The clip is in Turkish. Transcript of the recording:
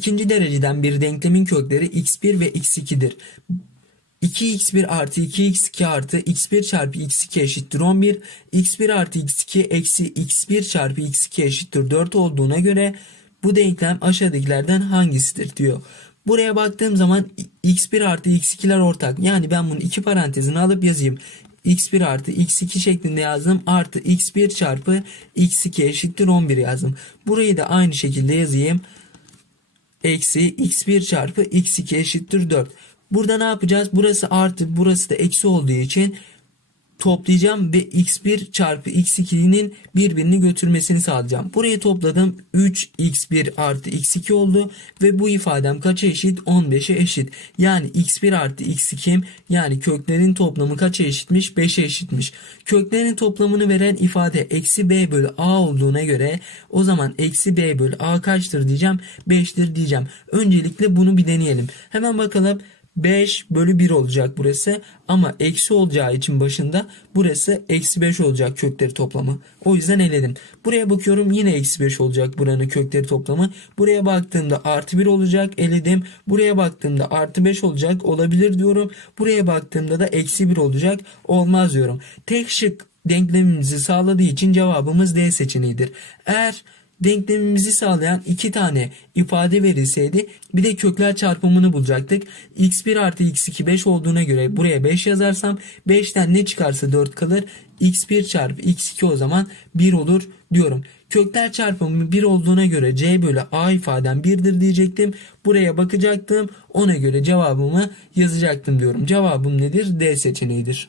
ikinci dereceden bir denklemin kökleri x1 ve x2'dir. 2x1 artı 2x2 artı x1 çarpı x2 eşittir 11. x1 artı x2 eksi x1 çarpı x2 eşittir 4 olduğuna göre bu denklem aşağıdakilerden hangisidir diyor. Buraya baktığım zaman x1 artı x2'ler ortak. Yani ben bunu iki parantezine alıp yazayım. x1 artı x2 şeklinde yazdım. Artı x1 çarpı x2 eşittir 11 yazdım. Burayı da aynı şekilde yazayım eksi x1 çarpı x2 eşittir 4. Burada ne yapacağız? Burası artı burası da eksi olduğu için toplayacağım ve x1 çarpı x2'nin birbirini götürmesini sağlayacağım. Burayı topladım 3x1 artı x2 oldu ve bu ifadem kaça eşit? 15'e eşit. Yani x1 artı x2 yani köklerin toplamı kaça eşitmiş? 5'e eşitmiş. Köklerin toplamını veren ifade eksi b bölü a olduğuna göre o zaman eksi b bölü a kaçtır diyeceğim? 5'tir diyeceğim. Öncelikle bunu bir deneyelim. Hemen bakalım. 5 bölü 1 olacak burası ama eksi olacağı için başında burası eksi 5 olacak kökleri toplamı. O yüzden eledim. Buraya bakıyorum yine eksi 5 olacak buranın kökleri toplamı. Buraya baktığımda artı 1 olacak eledim. Buraya baktığımda artı 5 olacak olabilir diyorum. Buraya baktığımda da eksi 1 olacak olmaz diyorum. Tek şık denklemimizi sağladığı için cevabımız D seçeneğidir. Eğer denklemimizi sağlayan iki tane ifade verilseydi bir de kökler çarpımını bulacaktık. x1 artı x2 5 olduğuna göre buraya 5 yazarsam 5'ten ne çıkarsa 4 kalır. x1 çarpı x2 o zaman 1 olur diyorum. Kökler çarpımı 1 olduğuna göre c bölü a ifadem 1'dir diyecektim. Buraya bakacaktım. Ona göre cevabımı yazacaktım diyorum. Cevabım nedir? D seçeneğidir.